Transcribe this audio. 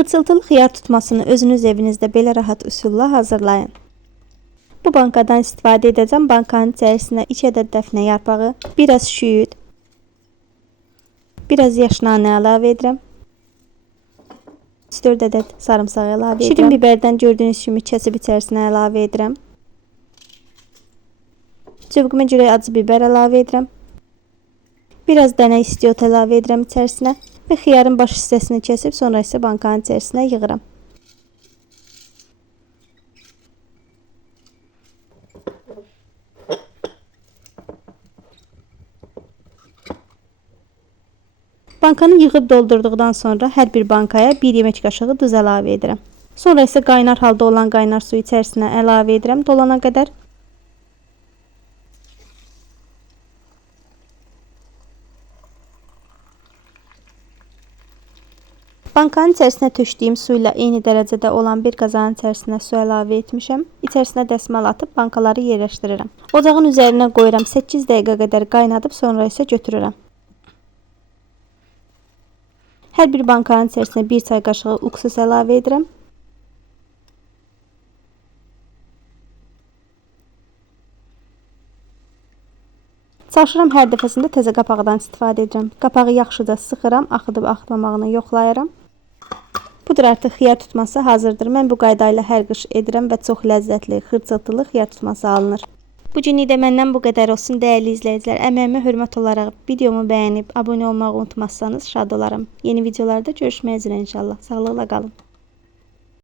Xırçıltılı xiyar tutmasını özünüz evinizdə belə rahat üsulla hazırlayın. Bu bankadan istifadə edəcəm. Bankanın içərisinə 2 ədəd dəfnə yarpağı, biraz şüyüd, biraz yaş nanə əlavə edirəm. 4 ədəd sarımsaq əlavə edirəm. Şirin biberdən gördüyünüz kimi kəsib içərisinə əlavə edirəm. Zövqümə görə acı biber əlavə edirəm. Biraz dənə istiot əlavə edirəm içərisinə və xiyarın baş hissəsini kəsib sonra isə bankanın içərisinə yığıram. Bankanı yığıb doldurduqdan sonra hər bir bankaya 1 yemək qaşığı duz əlavə edirəm. Sonra isə qaynar halda olan qaynar suyu içərisinə əlavə edirəm dolana qədər. Bankanın içərisinə tökdüyüm su ilə eyni dərəcədə olan bir qazanın içərisinə su əlavə etmişəm. İçərisinə dəsmal atıb bankaları yerləşdirirəm. Ocağın üzərinə qoyuram. 8 dəqiqə qədər qaynadıb sonra isə götürürəm. Hər bir bankanın içərisinə 1 çay qaşığı uksus əlavə edirəm. Çalışıram hər dəfəsində təzə qapaqdan istifadə edirəm. Qapağı yaxşıca sıxıram, axıdıb axmamağını yoxlayıram. Budur, artıq xiyar tutması hazırdır. Mən bu qayda ilə hər qış edirəm və çox ləzzətli, xırçıltılı xiyar tutması alınır. Bugünlük də məndən bu qədər olsun dəyərli izləyicilər. Əməyimə hörmət olaraq videomu bəyənib abunə olmağı unutmazsanız şad olaram. Yeni videolarda görüşmək üzrə inşallah. Sağlıqla qalın.